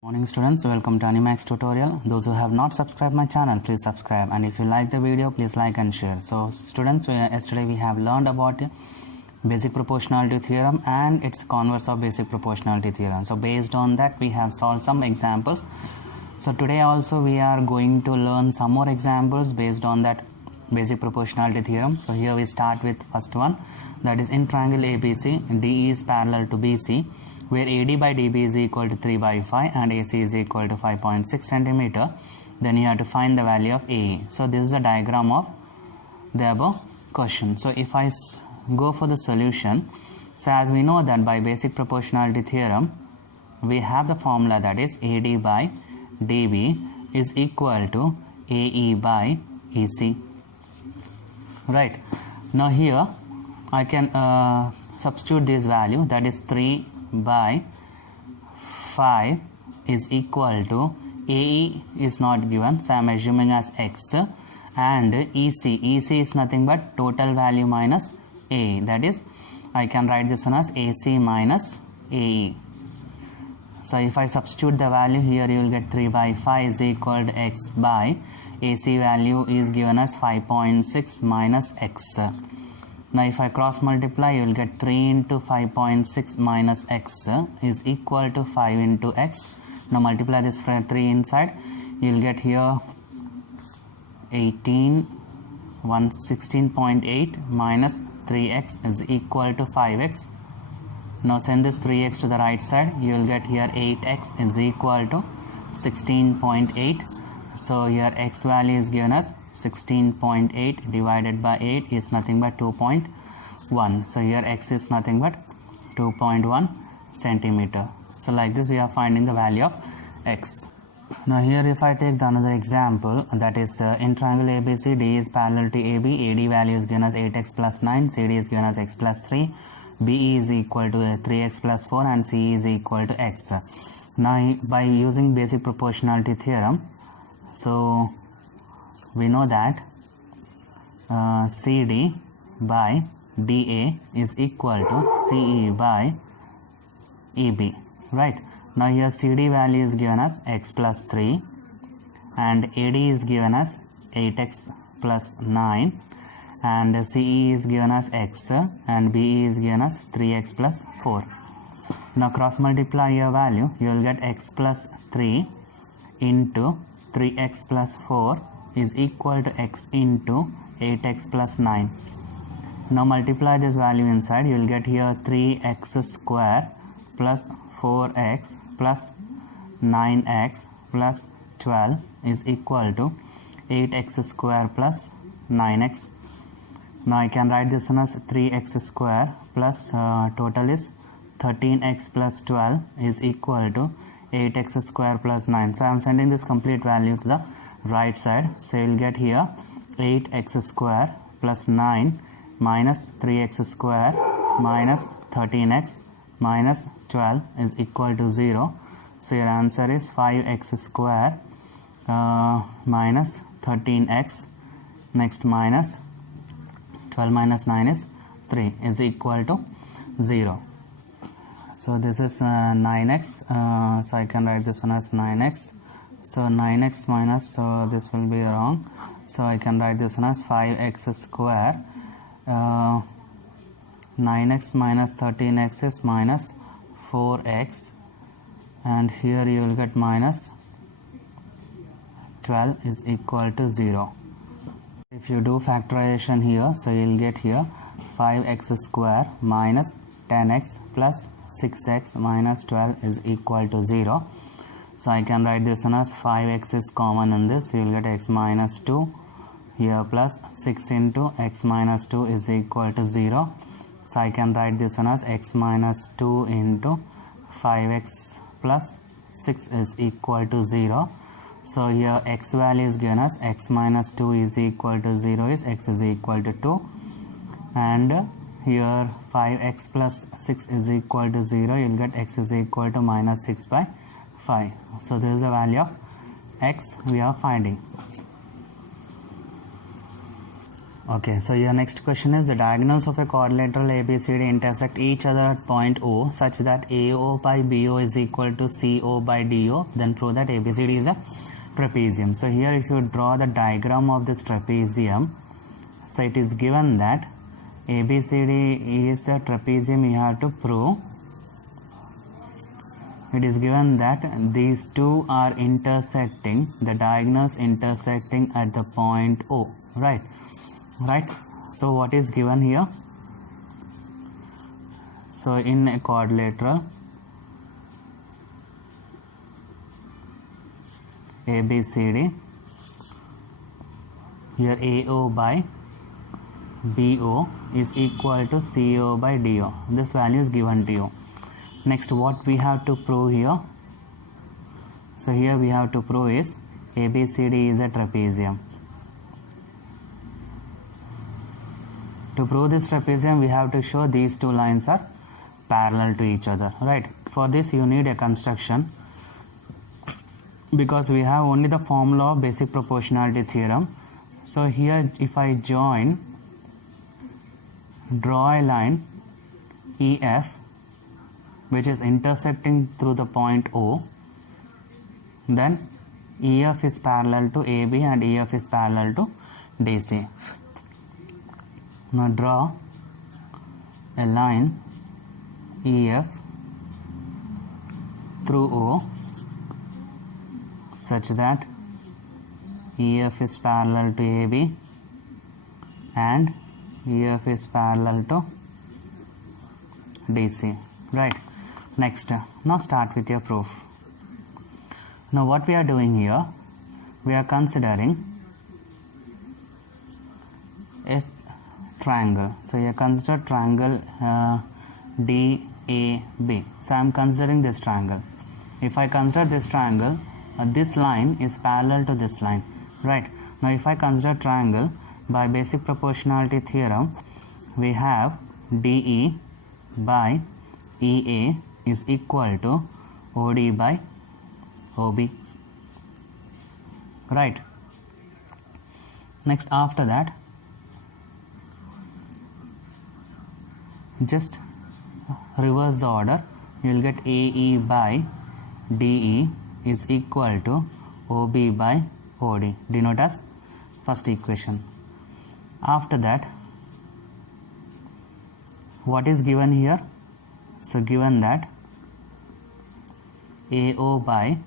Morning students, welcome to Animax tutorial. Those who have not subscribed my channel, please subscribe, and if you like the video, please like and share. So students, yesterday we have learned about basic proportionality theorem and its converse of basic proportionality theorem. So based on that we have solved some examples. So today also we are going to learn some more examples based on that basic proportionality theorem. So here we start with first one, that is in triangle ABC, DE is parallel to BC, where AD by DB is equal to 3 by 5 and AC is equal to 5.6 centimeter. Then you have to find the value of AE. So this is the diagram of the above question. So if I go for the solution, so as we know that by basic proportionality theorem, we have the formula that is AD by DB is equal to AE by EC. Right. Now here I can substitute this value, that is 3 by 5 is equal to AE is not given, so I am assuming as X, and EC is nothing but total value minus AE, that is I can write this one as AC minus AE. So if I substitute the value here, you will get 3 by 5 is equal to X by AC value is given as 5.6 minus X. Now if I cross multiply, you will get 3 into 5.6 minus X is equal to 5 into X. Now multiply this for 3 inside, you will get here 116.8 minus 3X is equal to 5X. Now send this 3X to the right side, you will get here 8X is equal to 16.8. So here X value is given as 16.8 divided by 8 is nothing but 2.1. So here X is nothing but 2.1 centimeter. So like this we are finding the value of X. Now here if I take another example, that is in triangle ABC, D is parallel to AB, AD value is given as 8X plus 9, CD is given as X plus 3, BE is equal to 3X plus 4 and CE is equal to X. Now by using basic proportionality theorem, so we know that CD by DA is equal to CE by EB, right? Now here CD value is given as X plus 3 and AD is given as 8X plus 9 and CE is given as X and BE is given as 3X plus 4. Now cross multiply your value, you will get X plus 3 into 3X plus 4 is equal to X into 8X plus 9. Now multiply this value inside, you will get here 3X square plus 4X plus 9X plus 12 is equal to 8X square plus 9X. Now I can write this one as 3X square plus total is 13X plus 12 is equal to 8X square plus 9. So I am sending this complete value to the right side. So you will get here 8X square plus 9 minus 3X square minus 13X minus 12 is equal to 0. So your answer is 5X square minus 13X, next minus 12 minus 9 is 3 is equal to 0. So this is 9X, so I can write this one as 9X. So 9X minus, so this will be wrong, so I can write this one as 5X square. 9X minus 13X is minus 4X, and here you will get minus 12 is equal to 0. If you do factorization here, so you will get here 5X square minus 10X plus 6X minus 12 is equal to 0. So I can write this one as 5X is common in this, you will get X minus 2 here plus 6 into X minus 2 is equal to 0. So I can write this one as X minus 2 into 5X plus 6 is equal to 0. So here X value is given as X minus 2 is equal to 0 is X is equal to 2, and here 5X plus 6 is equal to 0, you will get X is equal to minus 6 by 5. So this is the value of X we are finding. Okay, so your next question is the diagonals of a quadrilateral ABCD intersect each other at point O such that AO by BO is equal to CO by DO. Then prove that ABCD is a trapezium. So here if you draw the diagram of this trapezium, so it is given that ABCD is the trapezium. You have to prove it is given that these two are intersecting, the diagonals intersecting at the point O, right? So what is given here? So in a quadrilateral ABCD, here AO by BO is equal to CO by DO. This value is given to you. Next, what we have to prove here? So here we have to prove is ABCD is a trapezium. To prove this trapezium, we have to show these two lines are parallel to each other, right? For this you need a construction, because we have only the formula of basic proportionality theorem. So here if I draw a line EF which is intersecting through the point O, then EF is parallel to AB and EF is parallel to DC. Now draw a line EF through O such that EF is parallel to AB and EF is parallel to DC, right? Next, now start with your proof. Now what we are doing here, we are considering a triangle. So you consider triangle DAB. So I am considering this triangle. If I consider this triangle, this line is parallel to this line, right? Now if I consider triangle by basic proportionality theorem, we have DE by EA is equal to OD by OB, right? Next, after that, just reverse the order. You will get AE by DE is equal to OB by OD, denote as first equation. After that, what is given here? So given that AO by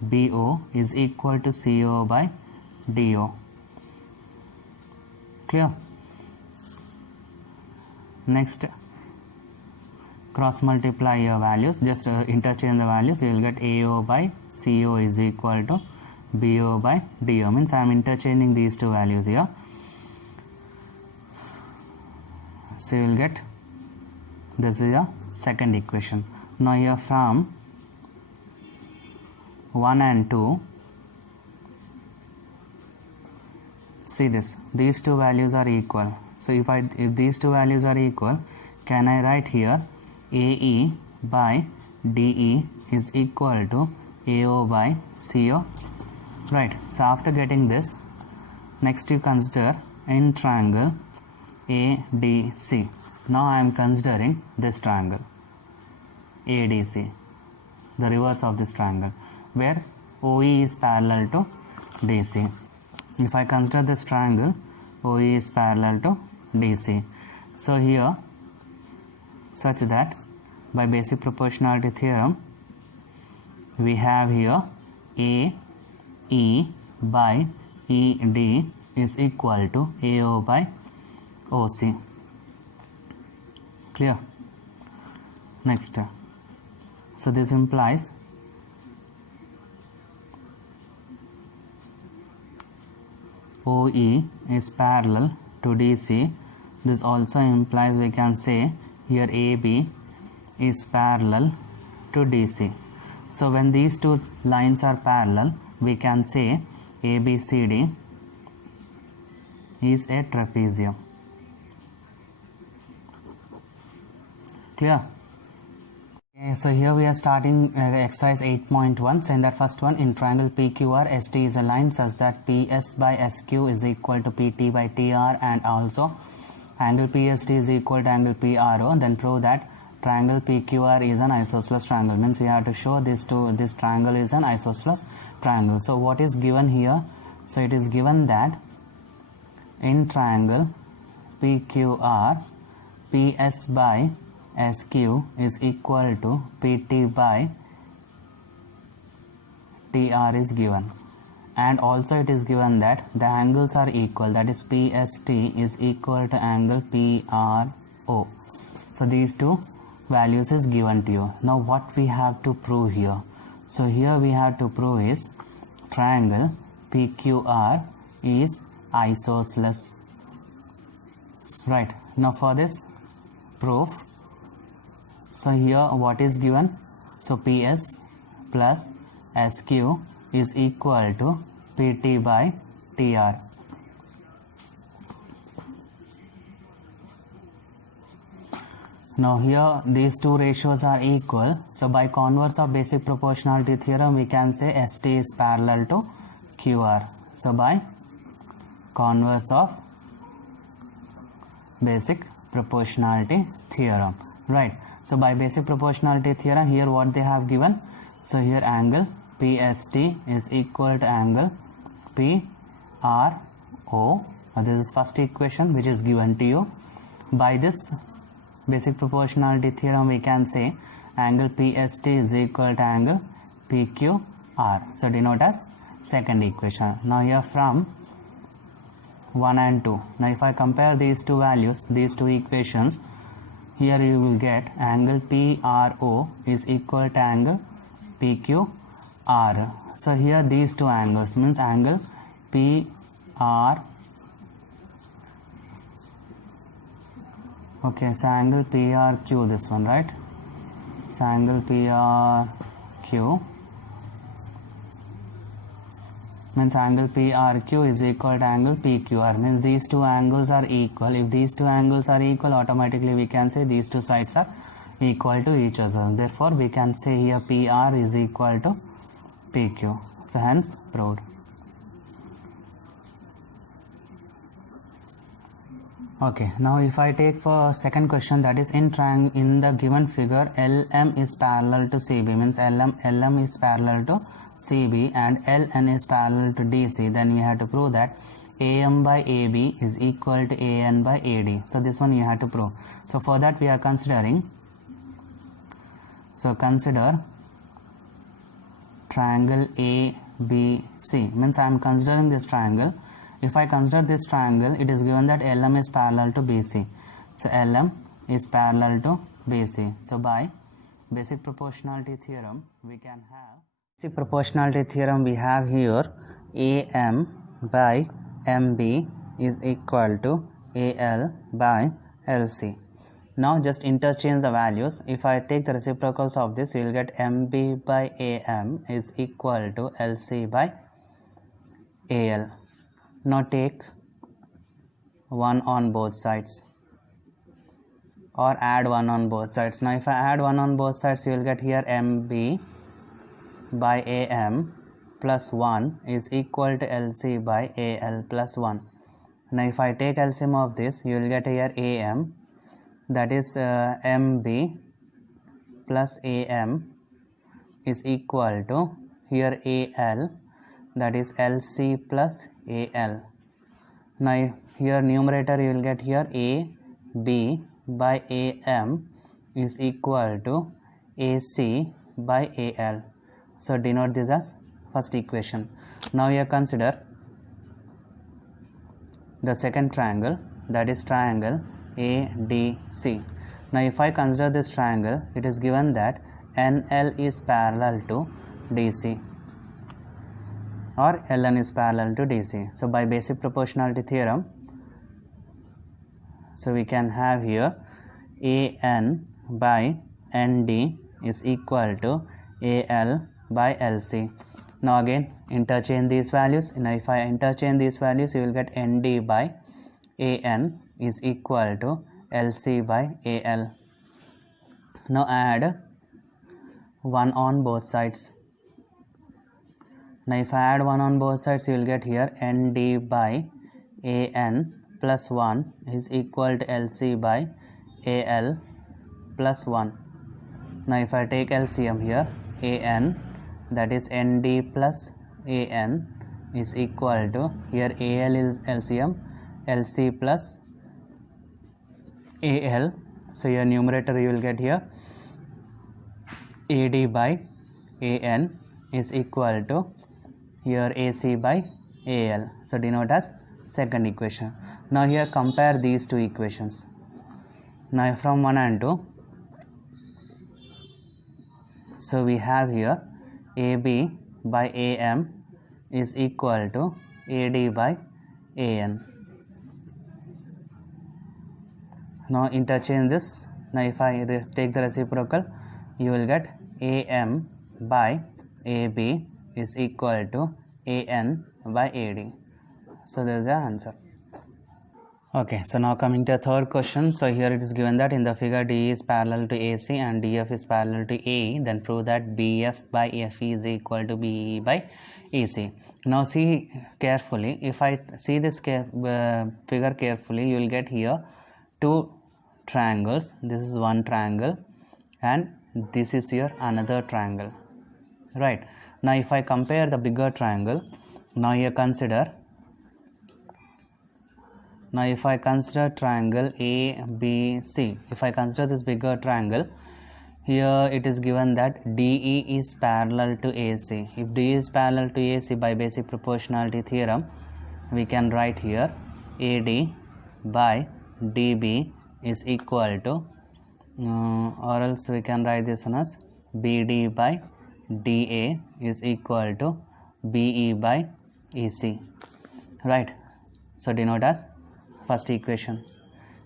BO is equal to CO by DO. Clear? Next, cross multiply your values, just interchange the values. You will get AO by CO is equal to BO by DO. Means I am interchanging these two values here. So you will get, this is your second equation. Now here from 1 and 2, see this, these two values are equal. So if these two values are equal, can I write here AE by DE is equal to AO by CO, right? So after getting this, next you consider in triangle ADC. Now I am considering this triangle ADC, the reverse of this triangle, where OE is parallel to DC. If I consider this triangle, OE is parallel to DC. So here, such that by basic proportionality theorem, we have here AE by ED is equal to AO by OC. Clear? Next, so this implies OE is parallel to DC. This also implies, we can say here AB is parallel to DC. So when these two lines are parallel, we can say ABCD is a trapezium. Clear? So here we are starting exercise 8.1. So in that first one, in triangle PQR, ST is a line such that PS by SQ is equal to PT by TR, and also angle PST is equal to angle PRO. Then prove that triangle PQR is an isosceles triangle. Means we have to show this triangle is an isosceles triangle. So what is given here? So it is given that in triangle PQR, PS by SQ is equal to PT by TR is given, and also it is given that the angles are equal, that is PST is equal to angle PRO. So these two values is given to you. Now what we have to prove here? So here we have to prove is triangle PQR is isosceles. Right, now for this proof, so here what is given? So PS plus SQ is equal to PT by TR. Now here these two ratios are equal. So by converse of basic proportionality theorem, we can say ST is parallel to QR. So by converse of basic proportionality theorem, right? So by basic proportionality theorem, here what they have given? So here angle PST is equal to angle PRO. This is first equation which is given to you. By this basic proportionality theorem, we can say angle PST is equal to angle PQR. So denote as second equation. Now here from 1 and 2. Now if I compare these two values, these two equations, here you will get angle PRO is equal to angle PQR. So here these two angles means angle PR, okay, so angle PRQ, this one, right? So angle PRQ means angle PRQ is equal to angle PQR, means these two angles are equal. If these two angles are equal, automatically we can say these two sides are equal to each other. Therefore we can say here PR is equal to PQ. So hence proved. Okay, now if I take for second question, that is in the given figure, LM is parallel to CB, means LM is parallel to CB and LN is parallel to DC, then we have to prove that AM by AB is equal to AN by AD. So this one you have to prove. So for that we are considering, so consider triangle ABC, means I am considering this triangle. If I consider this triangle, it is given that LM is parallel to BC. So LM is parallel to BC. So by basic proportionality theorem, we can have basic proportionality theorem. We have here AM by MB is equal to AL by LC. Now just interchange the values. If I take the reciprocals of this, we will get MB by AM is equal to LC by AL. Now take 1 on both sides or add 1 on both sides. Now if I add 1 on both sides, you will get here MB by AM plus 1 is equal to LC by AL plus 1. Now if I take LCM of this, you will get here AM, that is MB plus AM is equal to here AL, that is LC plus AL. Now here numerator you will get here AB by AM is equal to AC by AL. So denote this as first equation. Now here consider the second triangle, that is triangle ADC. Now if I consider this triangle, it is given that NL is parallel to DC or LN is parallel to DC. So by basic proportionality theorem, so we can have here AN by ND is equal to AL by LC. Now again interchange these values. Now if I interchange these values, you will get ND by AN is equal to LC by AL. Now add 1 on both sides. Now if I add 1 on both sides, you will get here ND by AN plus 1 is equal to LC by AL plus 1. Now if I take LCM here, AN, that is ND plus AN, is equal to, here AL is LCM, LC plus AL. So your numerator you will get here AD by AN is equal to here AC by AL. So denote as second equation. Now here compare these two equations. Now from 1 and 2, so we have here AB by AM is equal to AD by AN. Now interchange this. Now if I take the reciprocal, you will get AM by AB is equal to AN by AD. So there is the answer. Okay, so now coming to the third question. So here it is given that in the figure DE is parallel to AC and DF is parallel to AE, then prove that BF by FE is equal to BE by EC. Now see carefully, if I see this figure carefully, you will get here two triangles. This is one triangle and this is here another triangle, right? Now if I compare the bigger triangle, now here consider, now if I consider triangle ABC, if I consider this bigger triangle, here it is given that DE is parallel to AC. If DE is parallel to AC, by basic proportionality theorem, we can write here AD by DB is equal to, or else we can write this one as BD by DA is equal to BE by EC, right? So denote as first equation.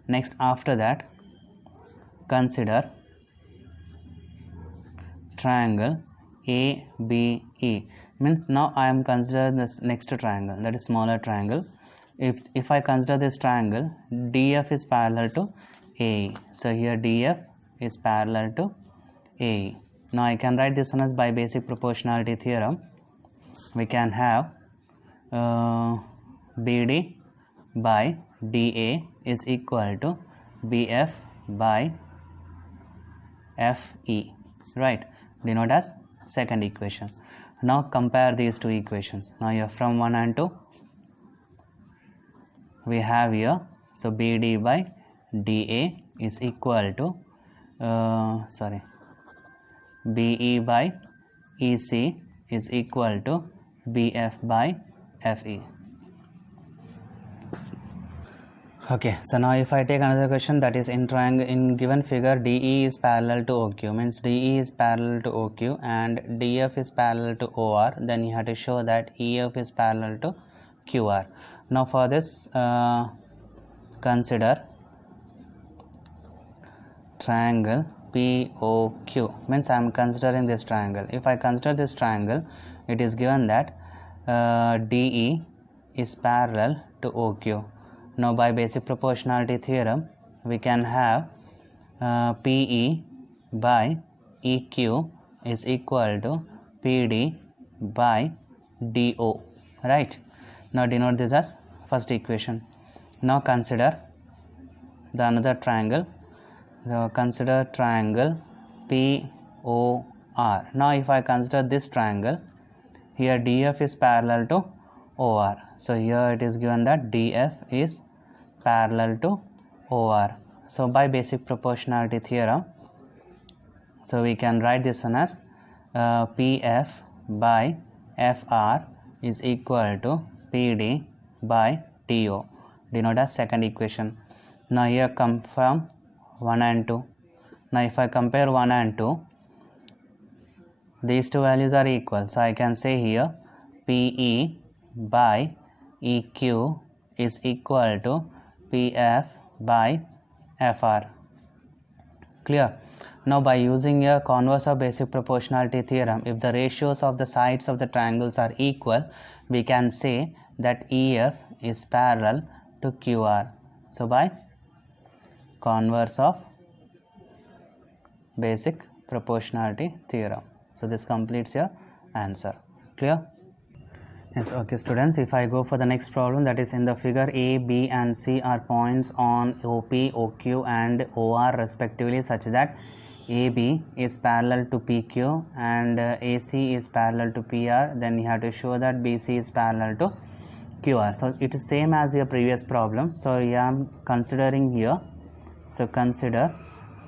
Next, after that, consider triangle ABE. Means now I am considering this next triangle, that is smaller triangle. If I consider this triangle, DF is parallel to AE. So here DF is parallel to AE. Now I can write this one as by basic proportionality theorem. We can have BD by DA is equal to BF by FE, right? Denote as second equation. Now compare these two equations. Now here from 1 and 2, we have here, so BD by DA is equal to BE by EC is equal to BF by FE. Okay, so now if I take another question, that is in triangle, in given figure DE is parallel to OQ, means DE is parallel to OQ and DF is parallel to OR, then you have to show that EF is parallel to QR. Now for this, consider triangle POQ, means I am considering this triangle. If I consider this triangle, it is given that DE is parallel to OQ. Now by basic proportionality theorem, we can have PE by EQ is equal to PD by DO, right? Now denote this as first equation. Now consider the another triangle. Consider triangle POR. Now if I consider this triangle, here DF is parallel to OR. So here it is given that DF is parallel to OR. So by basic proportionality theorem, so we can write this one as PF by FR is equal to PD by DO. Denote as second equation. Now here come from 1 and 2. Now if I compare 1 and 2, these two values are equal. So I can say here PE by EQ is equal to PF by FR. Clear? Now by using a converse of basic proportionality theorem, if the ratios of the sides of the triangles are equal, we can say that EF is parallel to QR. So by converse of basic proportionality theorem. So this completes your answer. Clear? Yes, okay students, if I go for the next problem, that is in the figure A, B and C are points on OP, OQ and OR respectively, such that AB is parallel to PQ and AC is parallel to PR, then you have to show that BC is parallel to QR. So it is same as your previous problem. So I am considering here, so consider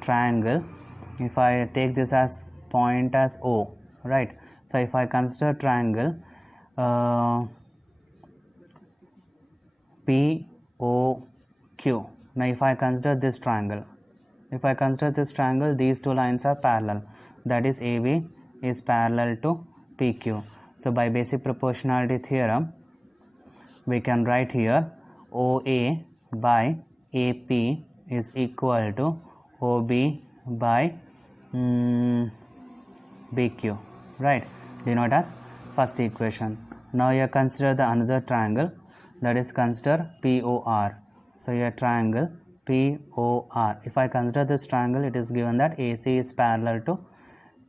triangle. If I take this as point as O, right? So if I consider triangle POQ. Now if I consider this triangle, these two lines are parallel, that is AB is parallel to PQ. So by basic proportionality theorem, we can write here OA by AP is equal to OB by BQ, right? Denote as first equation. Now you consider the another triangle, that is consider POR. So your triangle POR. If I consider this triangle, it is given that AC is parallel to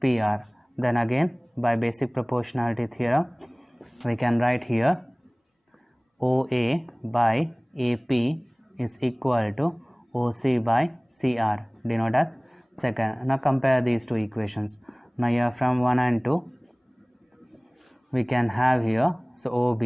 PR. Then again by basic proportionality theorem, we can write here OA by AP is equal to OC by CR. Denote as second. Now compare these two equations. Now here from 1 and 2, we can have here, so OB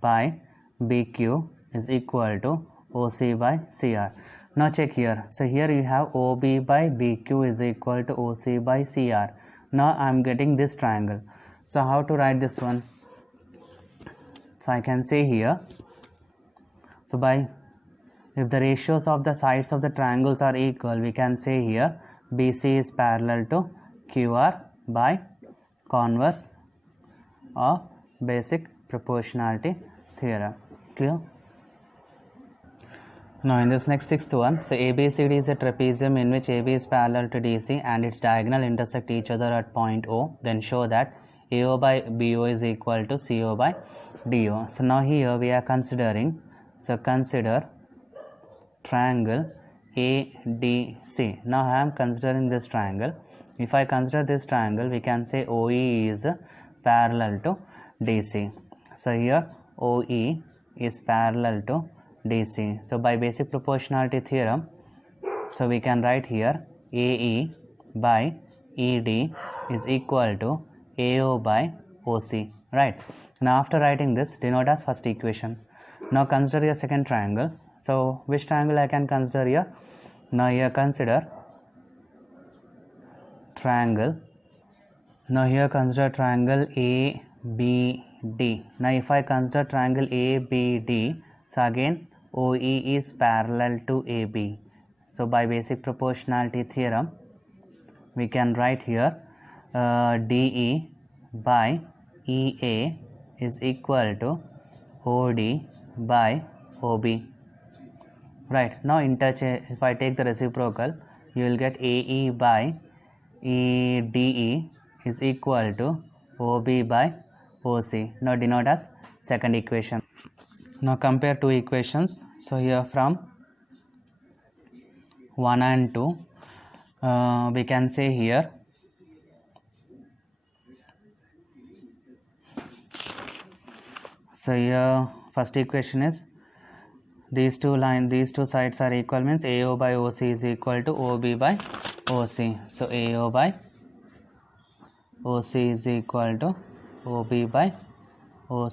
by BQ is equal to OC by CR. Now check here. So here you have OB by BQ is equal to OC by CR. Now I am getting this triangle. So how to write this one? So I can say here, so by if the ratios of the sides of the triangles are equal, we can say here BC is parallel to QR by converse of basic proportionality theorem. Clear? Now in this next sixth one, so ABCD is a trapezium in which AB is parallel to DC and its diagonal intersect each other at point O. Then show that AO by BO is equal to CO by DO. So now here we are considering, so consider triangle ADC. Now I am considering this triangle. If I consider this triangle, we can say OE is parallel to DC. So here OE is parallel to DC. So by basic proportionality theorem, so we can write here AE by ED is equal to AO by OC, right? Now after writing this, denote as first equation. Now consider your second triangle. So which triangle I can consider here? Now here consider triangle. Now here consider triangle ABD. Now if I consider triangle ABD, so again OE is parallel to AB. So by basic proportionality theorem, we can write here DE by EA is equal to OD by OB. Right, now interchange, if I take the reciprocal, you will get AE by DE is equal to OB by OC. Now denote as second equation. Now compare two equations. So here from 1 and 2, we can say here so here first equation is these two sides are equal, means AO by OC is equal to OB by OC. So AO by OC is equal to OB by OC.